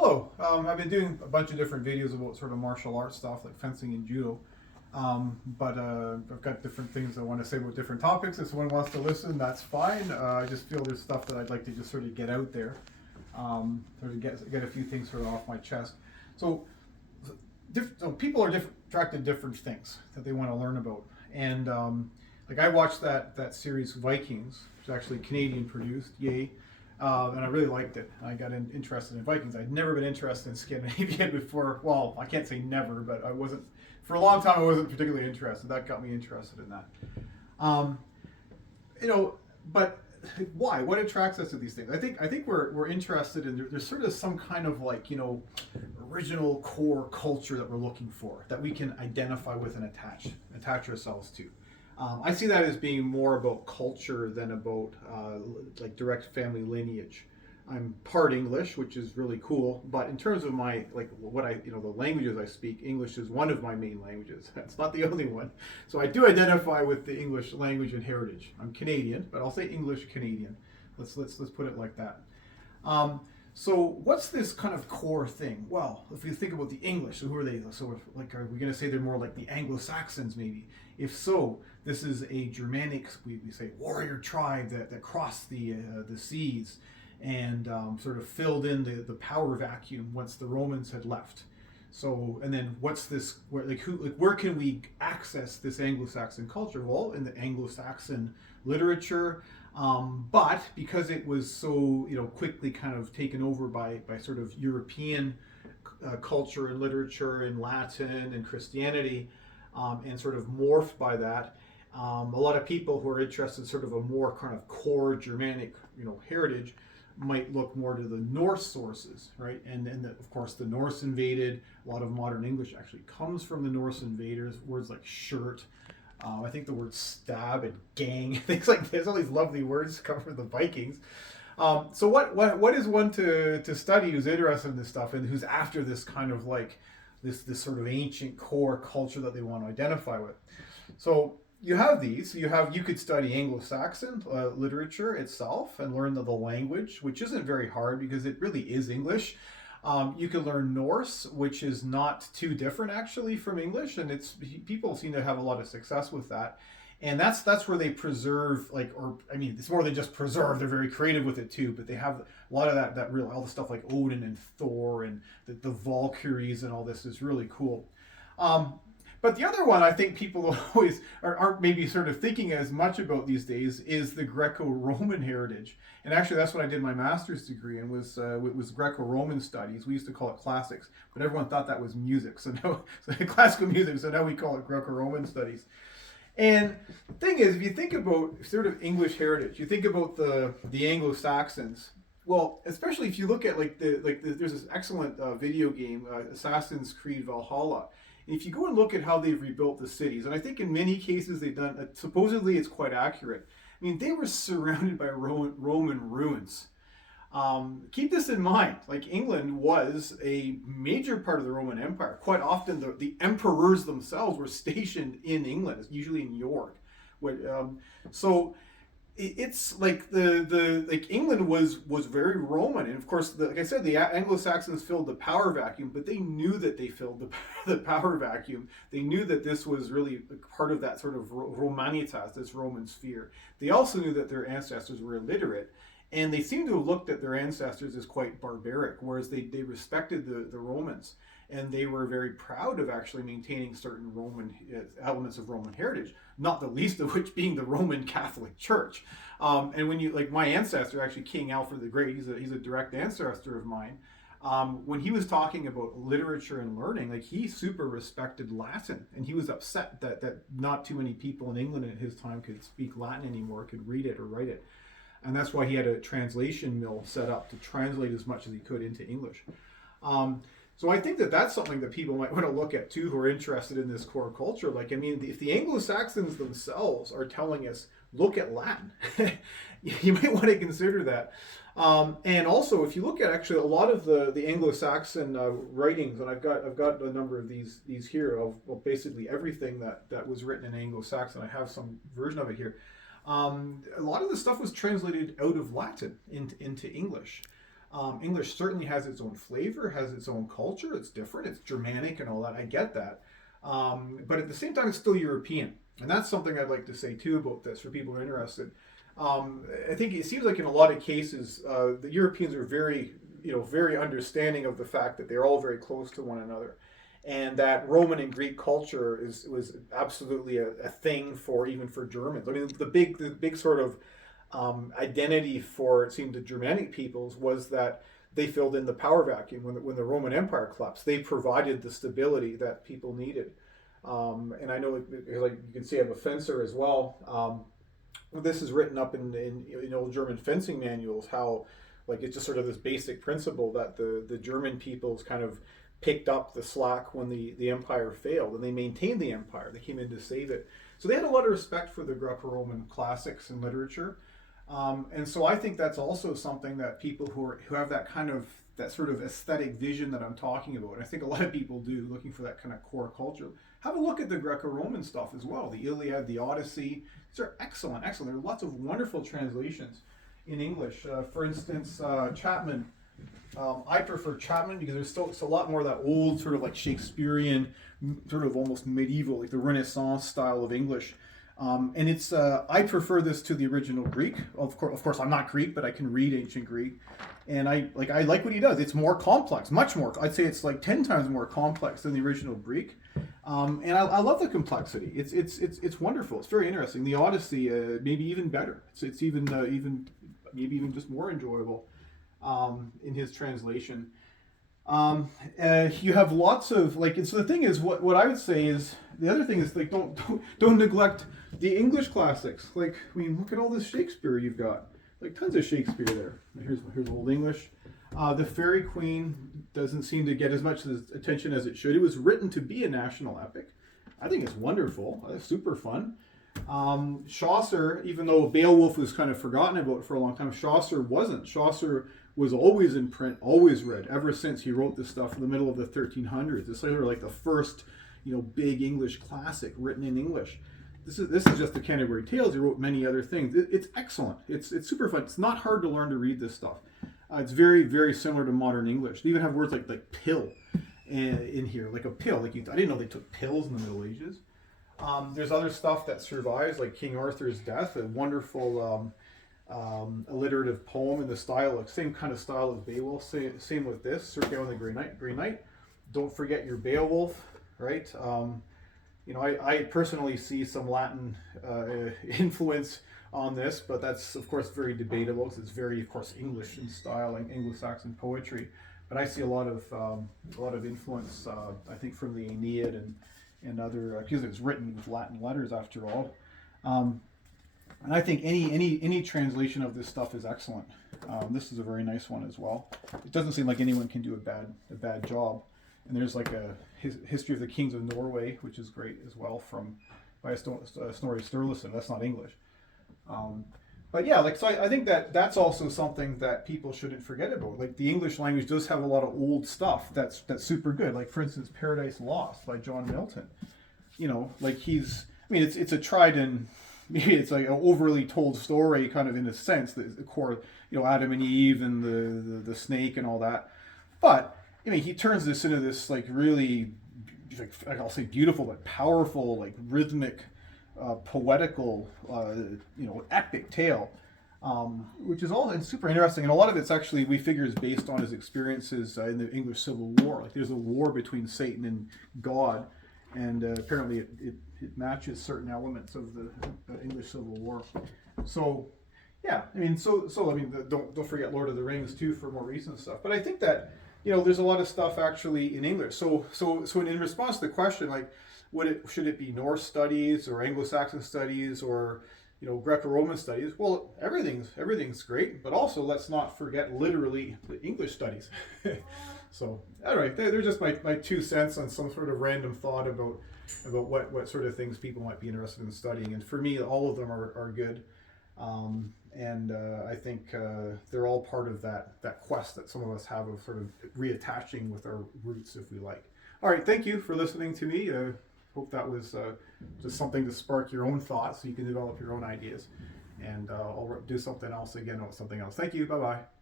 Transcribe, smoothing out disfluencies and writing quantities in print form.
Hello. I've been doing a bunch of different videos about sort of martial arts stuff like fencing and judo. But I've got different things I want to say about different topics. If someone wants to listen, that's fine. I just feel there's stuff that I'd like to just sort of get out there, sort of get a few things sort of off my chest. So, so people are attracted to different things that they want to learn about. And like I watched that series Vikings, which is actually Canadian produced, yay. And I really liked it. I got interested in Vikings. I'd never been interested in Scandinavia before. Well, I can't say never, but I wasn't for a long time. I wasn't particularly interested. That got me interested in that. Um, you know, but why? What attracts us to these things? I think we're interested in there's sort of some kind of like original core culture that we're looking for that we can identify with and attach ourselves to. I see that as being more about culture than about like direct family lineage. I'm part English, which is really cool, but in terms of my like what I the languages I speak, English is one of my main languages. It's not the only one. So I do identify with the English language and heritage. I'm Canadian, but I'll say English Canadian. Let's put it like that. Um, so what's this kind of core thing? Well, if you think about the English, so who are they? So if, like, are we going to say they're more like the Anglo-Saxons maybe? If so, this is a Germanic, we say, warrior tribe that crossed the seas and sort of filled in the power vacuum once the Romans had left. So, and then what's this? Where can we access this Anglo-Saxon culture? Well, in the Anglo-Saxon literature, but because it was so quickly kind of taken over by sort of European culture and literature and Latin and Christianity, and sort of morphed by that. A lot of people who are interested in sort of a more kind of core Germanic, heritage, might look more to the Norse sources, right? And of course, the Norse invaded. A lot of modern English actually comes from the Norse invaders. Words like shirt. I think the word stab and gang, things like this. All these lovely words come from the Vikings. So what is one to study who's interested in this stuff and who's after this kind of like this sort of ancient core culture that they want to identify with? So you have these. You could study Anglo-Saxon literature itself and learn the language, which isn't very hard because it really is English. You could learn Norse, which is not too different actually from English, and it's people seem to have a lot of success with that. And that's where they preserve, like, or I mean, it's more than just preserve. They're very creative with it too, but they have a lot of that real all the stuff like Odin and Thor and the Valkyries and all this is really cool. Um, but the other one I think people always aren't maybe sort of thinking as much about these days is the Greco-Roman heritage. And actually, that's what I did my master's degree in was Greco-Roman studies. We used to call it classics, but everyone thought that was music. So now, so classical music. So now we call it Greco-Roman studies. And the thing is, if you think about sort of English heritage, you think about the Anglo-Saxons. Well, especially if you look at there's this excellent video game, Assassin's Creed Valhalla. And if you go and look at how they've rebuilt the cities, and I think in many cases they've done, supposedly it's quite accurate. I mean, they were surrounded by Roman ruins. Keep this in mind. Like England was a major part of the Roman Empire. Quite often, the emperors themselves were stationed in England, usually in York. So it's like the like England was very Roman, and of course, like I said, the Anglo-Saxons filled the power vacuum, but they knew that they filled the power vacuum. They knew that this was really part of that sort of Romanitas, this Roman sphere. They also knew that their ancestors were illiterate, and they seem to have looked at their ancestors as quite barbaric, whereas they respected the Romans. And they were very proud of actually maintaining certain Roman elements of Roman heritage, not the least of which being the Roman Catholic Church. And when you like my ancestor, actually King Alfred the Great, he's a direct ancestor of mine. When he was talking about literature and learning, like he super respected Latin, and he was upset that not too many people in England at his time could speak Latin anymore, could read it or write it, and that's why he had a translation mill set up to translate as much as he could into English. So I think that's something that people might want to look at too, who are interested in this core culture. Like, I mean, if the Anglo-Saxons themselves are telling us, look at Latin, you might want to consider that. And also, if you look at actually a lot of the Anglo-Saxon writings, and I've got a number of these here of basically everything that was written in Anglo-Saxon. I have some version of it here. A lot of the stuff was translated out of Latin into English. English certainly has its own flavor, has its own culture. It's different. It's Germanic and all that. I get that. But at the same time, it's still European. And that's something I'd like to say too about this for people who are interested. I think it seems like in a lot of cases, the Europeans are very, very understanding of the fact that they're all very close to one another, and that Roman and Greek culture was absolutely a thing even for Germans. I mean, the big sort of identity for, it seemed, the Germanic peoples was that they filled in the power vacuum when the Roman Empire collapsed. They provided the stability that people needed. And I know, like you can see, I'm a fencer as well. This is written up in old German fencing manuals, how like it's just sort of this basic principle that the German peoples kind of picked up the slack when the empire failed, and they maintained the empire. They came in to save it. So they had a lot of respect for the Greco-Roman classics and literature. And so I think that's also something that people who have that sort of aesthetic vision that I'm talking about, and I think a lot of people do, looking for that kind of core culture, have a look at the Greco-Roman stuff as well. The Iliad, the Odyssey, these are excellent. There are lots of wonderful translations in English. For instance, Chapman. I prefer Chapman because it's a lot more of that old sort of like Shakespearean, sort of almost medieval, like the Renaissance style of English. And it's I prefer this to the original Greek. Of course, I'm not Greek, but I can read ancient Greek, and I like what he does. It's more complex, much more. I'd say it's like 10 times more complex than the original Greek, and I love the complexity. It's wonderful. It's very interesting. The Odyssey, maybe even better. It's even maybe even just more enjoyable in his translation. You have lots of and so the thing is, what I would say is, the other thing is, like, don't neglect the English classics. Like, I mean, look at all this Shakespeare you've got. Like, tons of Shakespeare there. Here's Old English. The Fairy Queen doesn't seem to get as much attention as it should. It was written to be a national epic. I think it's wonderful. It's super fun. Chaucer, even though Beowulf was kind of forgotten about for a long time, Chaucer wasn't. Chaucer was always in print, always read, ever since he wrote this stuff in the middle of the 1300s. It's like the first, big English classic written in English. This is just the Canterbury Tales. He wrote many other things. It's excellent. It's super fun. It's not hard to learn to read this stuff. It's very, very similar to modern English. They even have words like pill in here, like a pill. I didn't know they took pills in the Middle Ages. There's other stuff that survives, like King Arthur's Death, a wonderful alliterative poem in the style, same kind of style as Beowulf. Same with this, Sir Gawain the Grey Knight. Don't forget your Beowulf, right? I personally see some Latin influence on this, but that's of course very debatable because it's very, of course, English in style, like Anglo-Saxon poetry. But I see a lot of influence, I think, from the Aeneid and other, because it's written with Latin letters after all. And I think any translation of this stuff is excellent. This is a very nice one as well. It doesn't seem like anyone can do a bad job. And there's like a history of the kings of Norway, which is great as well, by Snorri Sturluson. That's not English. But yeah, so I think that's also something that people shouldn't forget about. Like, the English language does have a lot of old stuff that's super good. Like, for instance, Paradise Lost by John Milton. It's a tried and maybe it's like an overly told story, kind of, in a sense, the core, Adam and Eve and the snake and all that. But he turns this into this really, I'll say, beautiful but powerful, rhythmic, poetical, epic tale, which is all super interesting. And a lot of it's actually, we figure, is based on his experiences in the English Civil War. Like, there's a war between Satan and God, and apparently it matches certain elements of the English Civil War. So yeah, don't forget Lord of the Rings too for more recent stuff. But I think that there's a lot of stuff actually in English. So in response to the question, should it be Norse studies or Anglo-Saxon studies or Greco-Roman studies? Well, everything's great, but also let's not forget literally the English studies. So anyway, they're just my 2 cents on some sort of random thought about what sort of things people might be interested in studying. And for me, all of them are good. And I think they're all part of that quest that some of us have of sort of reattaching with our roots, if we like. All right, thank you for listening to me. Hope that was just something to spark your own thoughts so you can develop your own ideas. And I'll do something else again about something else. Thank you. Bye-bye.